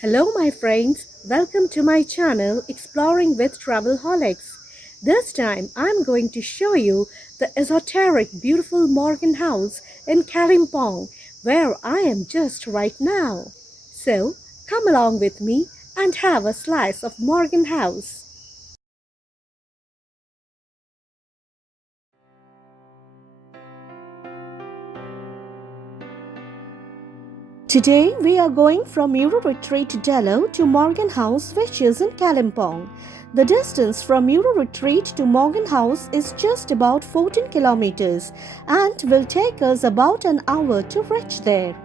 Hello my friends, welcome to my channel Exploring with Travelholics. This time I'm going to show you the esoteric beautiful Morgan house in Kalimpong where I am just right now. So come along with me and have a slice of Morgan house. Today we are going from Euro Retreat Dello to Morgan House, which is in Kalimpong. The distance from Euro Retreat to Morgan House is just about 14 kilometers and will take us about an hour to reach there.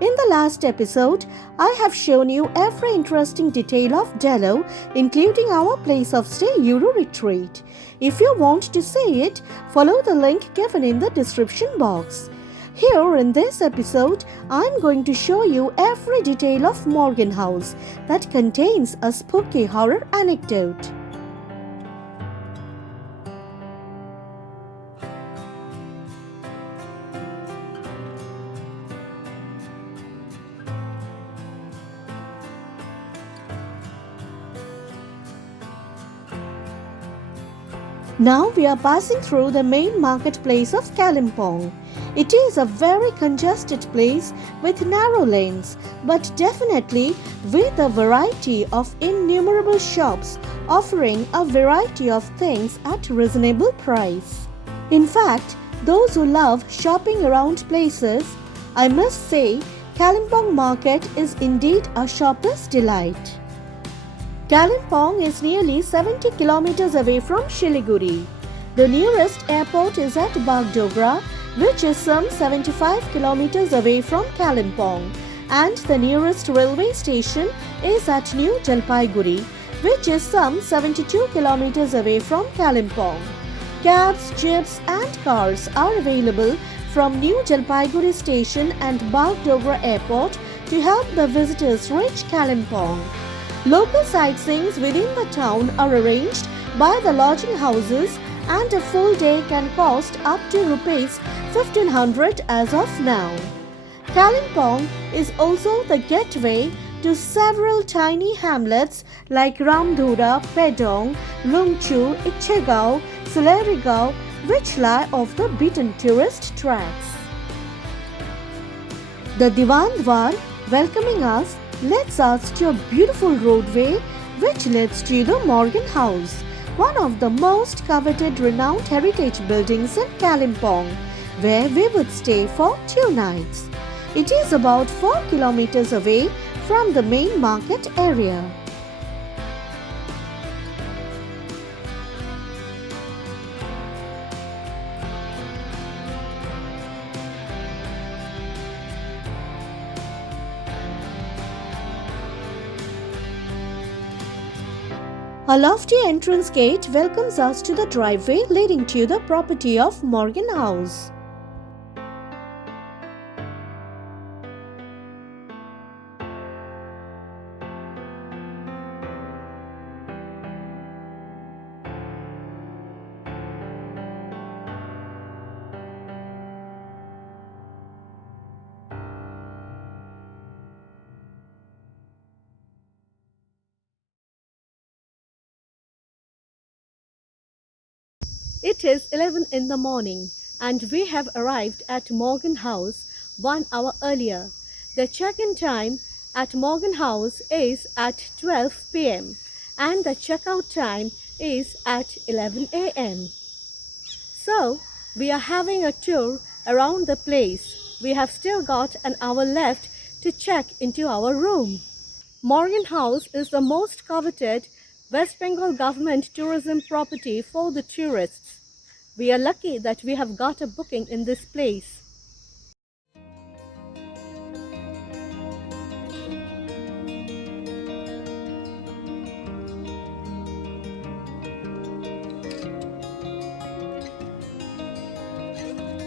In the last episode, I have shown you every interesting detail of Dello, including our place of stay Euro Retreat. If you want to see it, follow the link given in the description box. Here in this episode, I'm going to show you every detail of Morgan House that contains a spooky horror anecdote. Now we are passing through the main marketplace of Kalimpong. It is a very congested place with narrow lanes, but definitely with a variety of innumerable shops offering a variety of things at reasonable price. In fact, those who love shopping around places, I must say, Kalimpong market is indeed a shopper's delight. Kalimpong is nearly 70 kilometers away from Siliguri. The nearest airport is at Bagdogra, which is some 75 kilometers away from Kalimpong, and the nearest railway station is at New Jalpaiguri, which is some 72 kilometers away from Kalimpong. Cabs, jeeps and cars are available from New Jalpaiguri station and Bagdogra airport to help the visitors reach Kalimpong. Local sightseeings within the town are arranged by the lodging houses, and a full day can cost up to Rs 1500 as of now. Kalimpong is also the gateway to several tiny hamlets like Ramdura, Pedong, Lungchu, Ichegao, Silerigao, which lie off the beaten tourist tracks. The Diwan Dwar welcoming us leads us to a beautiful roadway which leads to the Morgan House, one of the most coveted renowned heritage buildings in Kalimpong, where we would stay for 2 nights. It is about 4 kilometers away from the main market area. A lofty entrance gate welcomes us to the driveway leading to the property of Morgan House. It is 11 in the morning and we have arrived at Morgan House 1 hour earlier. The check-in time at Morgan House is at 12 p.m. and the check-out time is at 11 a.m. So, we are having a tour around the place. We have still got an hour left to check into our room. Morgan House is the most coveted West Bengal government tourism property for the tourists. We are lucky that we have got a booking in this place.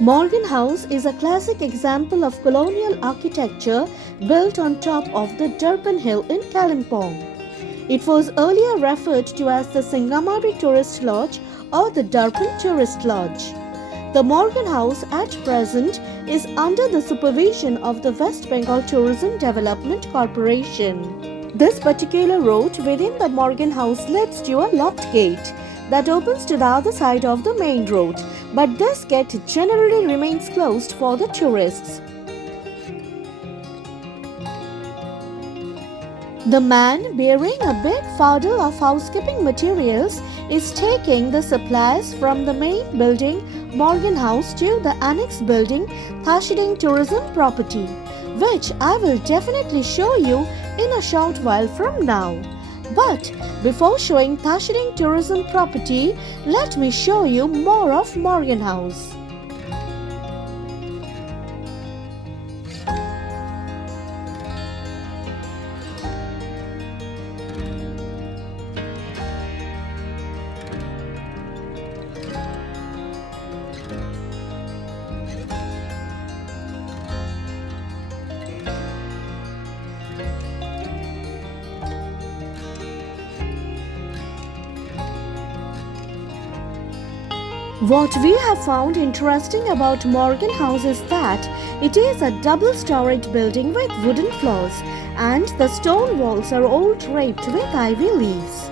Morgan House is a classic example of colonial architecture built on top of the Durban Hill in Kalimpong. It was earlier referred to as the Singamari Tourist Lodge or the Durban Tourist Lodge. The Morgan House at present is under the supervision of the West Bengal Tourism Development Corporation. This particular road within the Morgan house leads to a locked gate that opens to the other side of the main road, but this gate generally remains closed for the tourists. The man bearing a big fardel of housekeeping materials is taking the supplies from the main building Morgan House to the annex building Tashiding tourism property, which I will definitely show you in a short while from now. But before showing Tashiding tourism property, let me show you more of Morgan House. What we have found interesting about Morgan House is that it is a double-storied building with wooden floors, and the stone walls are all draped with ivy leaves.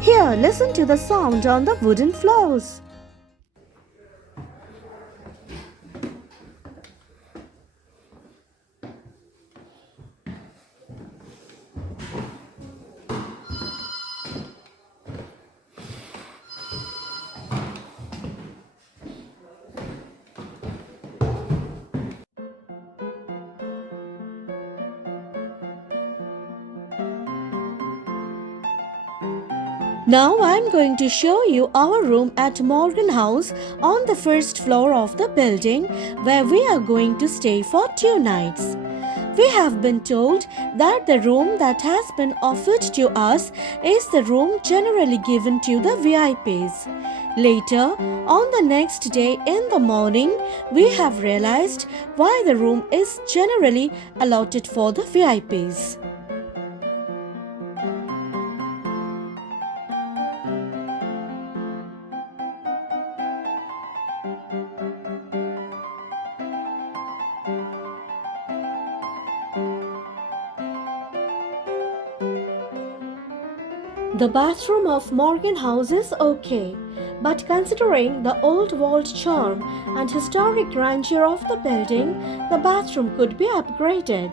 Here, listen to the sound on the wooden floors. Now I am going to show you our room at Morgan House on the first floor of the building, where we are going to stay for 2 nights. We have been told that the room that has been offered to us is the room generally given to the VIPs. Later, on the next day in the morning, we have realized why the room is generally allotted for the VIPs. The bathroom of Morgan House is okay, but considering the old walled charm and historic grandeur of the building, the bathroom could be upgraded.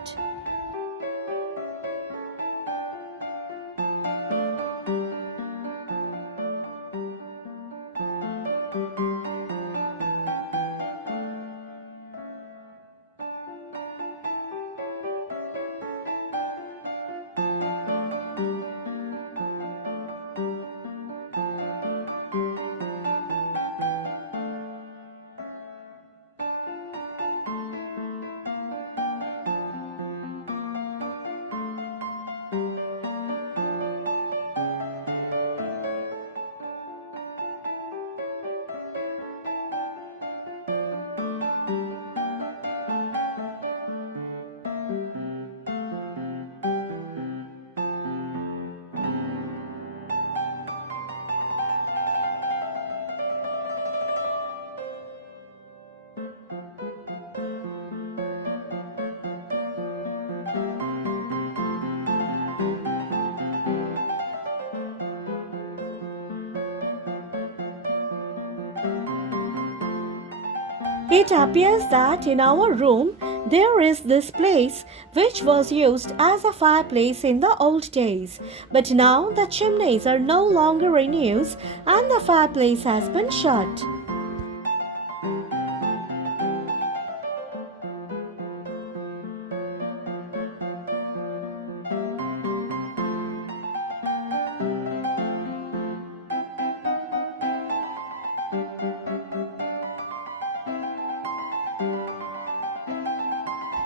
It appears that in our room there is this place which was used as a fireplace in the old days, but now the chimneys are no longer in use and the fireplace has been shut.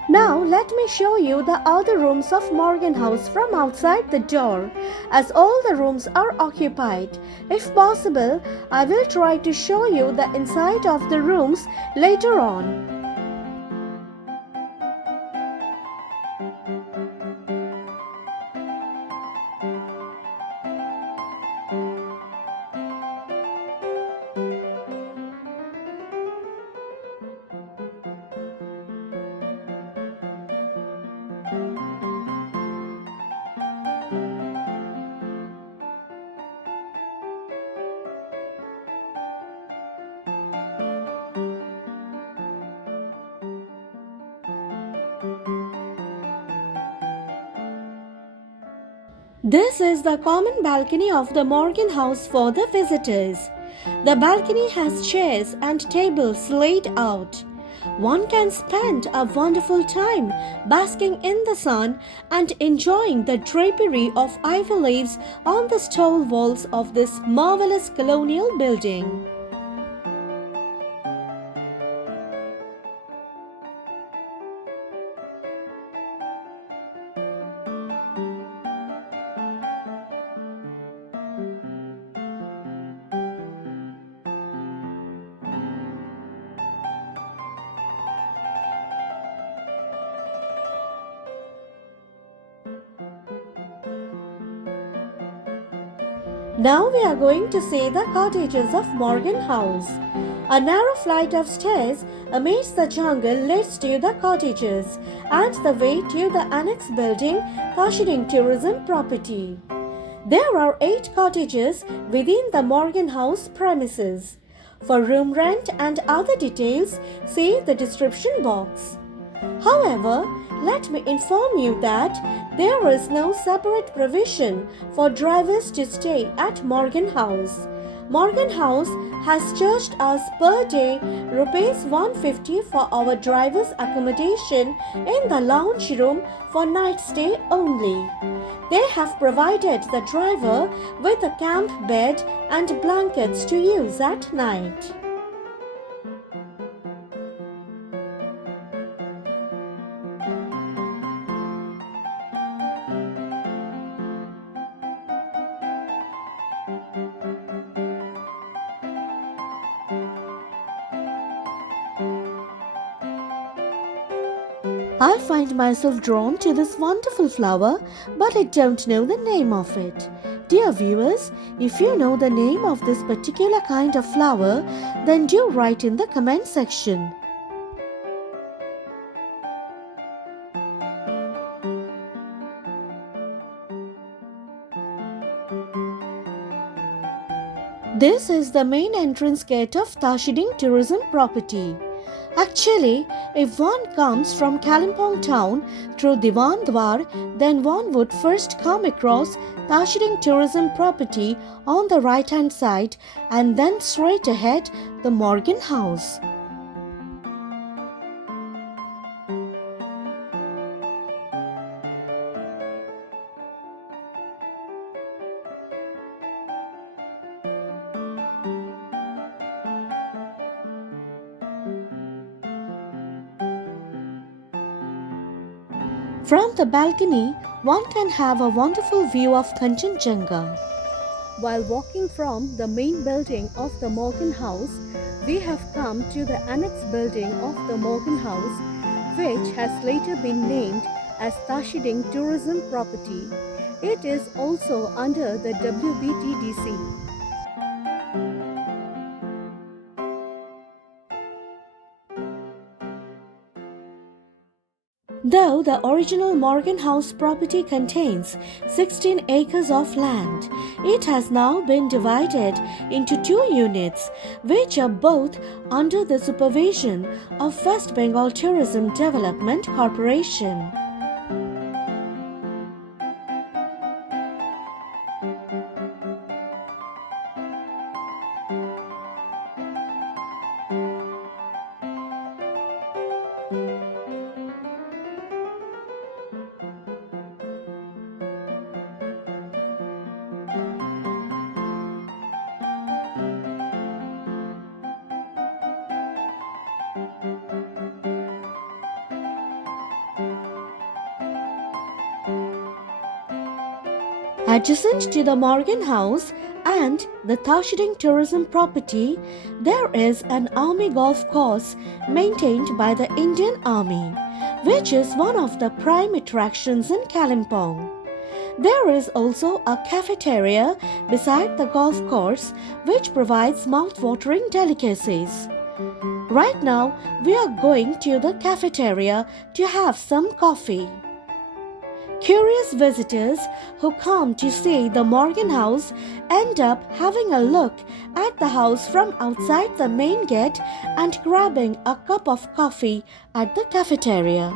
Now let me show you the other rooms of Morgan House from outside the door, as all the rooms are occupied. If possible, I will try to show you the inside of the rooms later on. This is the common balcony of the Morgan House for the visitors. The balcony has chairs and tables laid out. One can spend a wonderful time basking in the sun and enjoying the drapery of ivy leaves on the stone walls of this marvelous colonial building. Now we are going to see the cottages of Morgan House. A narrow flight of stairs amidst the jungle leads to the cottages and the way to the Annexe building, Tashiding tourism property. There are 8 cottages within the Morgan House premises. For room rent and other details, see the description box. However, let me inform you that there is no separate provision for drivers to stay at Morgan House. Morgan House has charged us per day Rs 150 for our driver's accommodation in the lounge room for night stay only. They have provided the driver with a camp bed and blankets to use at night. I find myself drawn to this wonderful flower, but I don't know the name of it. Dear viewers, if you know the name of this particular kind of flower, then do write in the comment section. This is the main entrance gate of Tashiding tourism property. Actually, if one comes from Kalimpong town through Diwan Dwar, then one would first come across Tashiding tourism property on the right hand side and then straight ahead the Morgan House. From the balcony, one can have a wonderful view of Kanchenjunga. While walking from the main building of the Morgan House, we have come to the Annexe building of the Morgan House, which has later been named as Tashiding tourism property. It is also under the WBTDC. Though the original Morgan House property contains 16 acres of land, it has now been divided into 2 units, which are both under the supervision of West Bengal Tourism Development Corporation. Adjacent to the Morgan House and the Tashiding tourism property, there is an army golf course maintained by the Indian Army, which is one of the prime attractions in Kalimpong. There is also a cafeteria beside the golf course, which provides mouth-watering delicacies. Right now, we are going to the cafeteria to have some coffee. Curious visitors who come to see the Morgan House end up having a look at the house from outside the main gate and grabbing a cup of coffee at the cafeteria.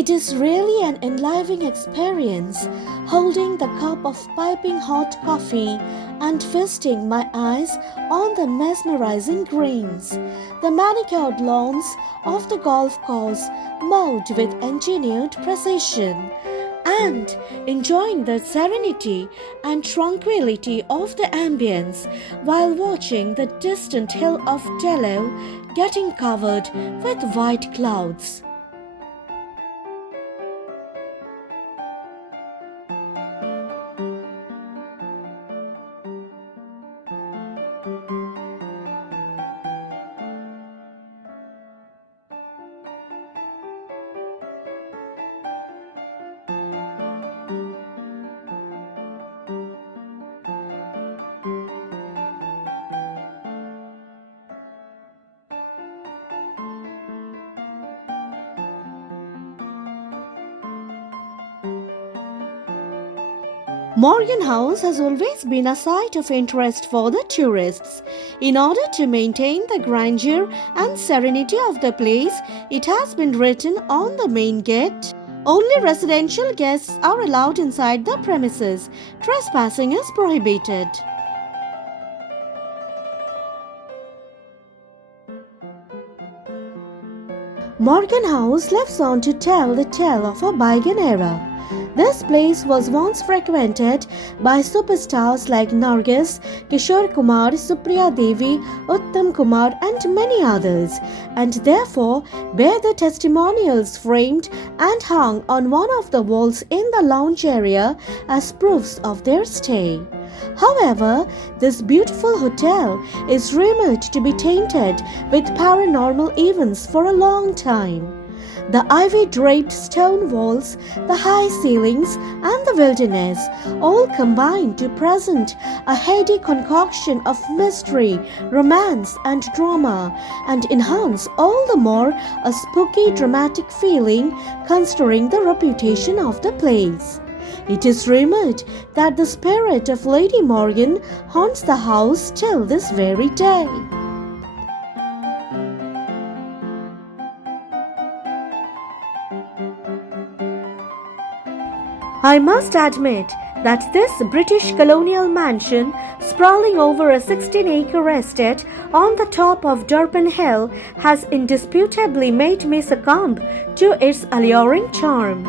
It is really an enlivening experience, holding the cup of piping hot coffee and feasting my eyes on the mesmerizing greens, the manicured lawns of the golf course mowed with engineered precision, and enjoying the serenity and tranquility of the ambience while watching the distant hill of Deluxe getting covered with white clouds. Morgan House has always been a site of interest for the tourists. In order to maintain the grandeur and serenity of the place, it has been written on the main gate, "Only residential guests are allowed inside the premises. Trespassing is prohibited." Morgan House lives on to tell the tale of a bygone era. This place was once frequented by superstars like Nargis, Kishore Kumar, Supriya Devi, Uttam Kumar and many others, and therefore bear the testimonials framed and hung on one of the walls in the lounge area as proofs of their stay. However, this beautiful hotel is rumored to be tainted with paranormal events for a long time. The ivy-draped stone walls, the high ceilings and the wilderness all combine to present a heady concoction of mystery, romance and drama, and enhance all the more a spooky dramatic feeling considering the reputation of the place. It is rumored that the spirit of Lady Morgan haunts the house till this very day. I must admit that this British colonial mansion, sprawling over a 16-acre estate on the top of Durban Hill, has indisputably made me succumb to its alluring charm.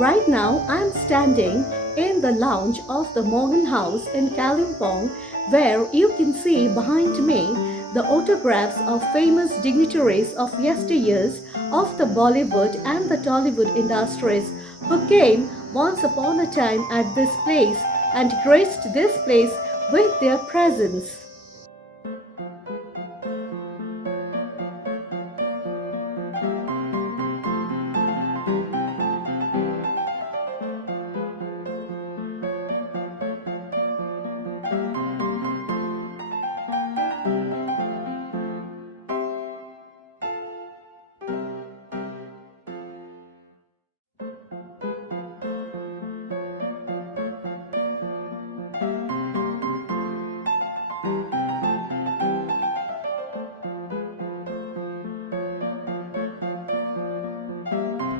Right now, I am standing in the lounge of the Morgan House in Kalimpong, where you can see behind me the autographs of famous dignitaries of yesteryears of the Bollywood and the Tollywood industries who came once upon a time at this place and graced this place with their presence.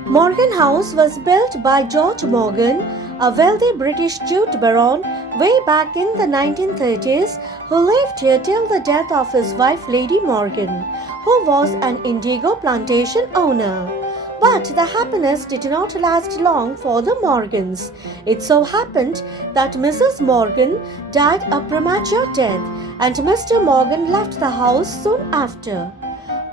Morgan House was built by George Morgan, a wealthy British jute baron way back in the 1930s who lived here till the death of his wife Lady Morgan, who was an indigo plantation owner. But the happiness did not last long for the Morgans. It so happened that Mrs. Morgan died a premature death and Mr. Morgan left the house soon after.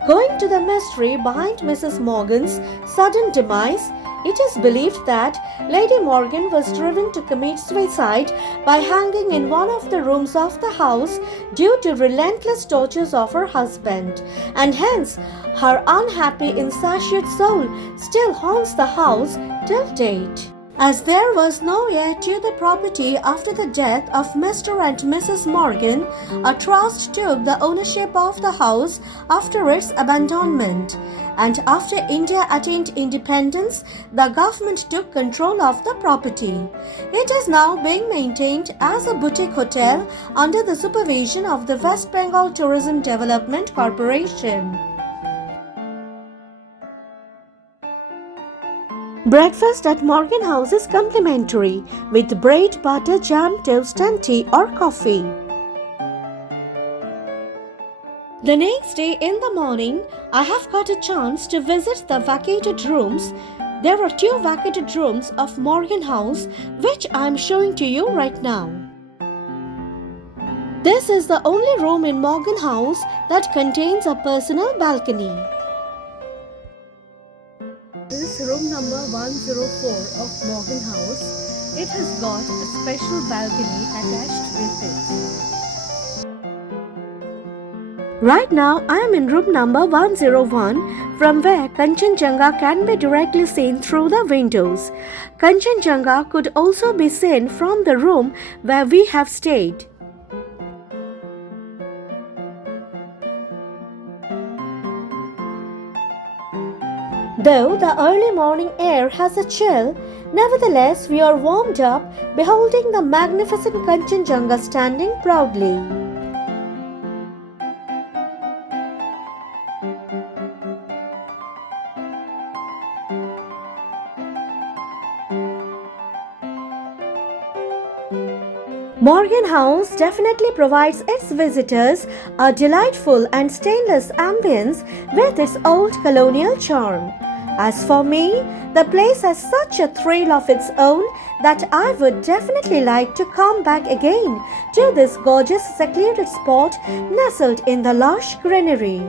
Going to the mystery behind Mrs. Morgan's sudden demise, it is believed that Lady Morgan was driven to commit suicide by hanging in one of the rooms of the house due to relentless tortures of her husband, and hence her unhappy, insatiate soul still haunts the house till date. As there was no heir to the property after the death of Mr. and Mrs. Morgan, a trust took the ownership of the house after its abandonment. And after India attained independence, the government took control of the property. It is now being maintained as a boutique hotel under the supervision of the West Bengal Tourism Development Corporation. Breakfast at Morgan House is complimentary with bread, butter, jam, toast and tea or coffee. The next day in the morning, I have got a chance to visit the vacated rooms. There are 2 vacated rooms of Morgan House which I am showing to you right now. This is the only room in Morgan House that contains a personal balcony. This is room number 104 of Morgan House. It has got a special balcony attached with it. Right now I am in room number 101, from where Kanchenjunga can be directly seen through the windows. Kanchenjunga could also be seen from the room where we have stayed. Though the early morning air has a chill, nevertheless we are warmed up beholding the magnificent Kanchenjunga standing proudly. Morgan House definitely provides its visitors a delightful and stainless ambience with its old colonial charm. As for me, the place has such a thrill of its own that I would definitely like to come back again to this gorgeous secluded spot nestled in the lush greenery.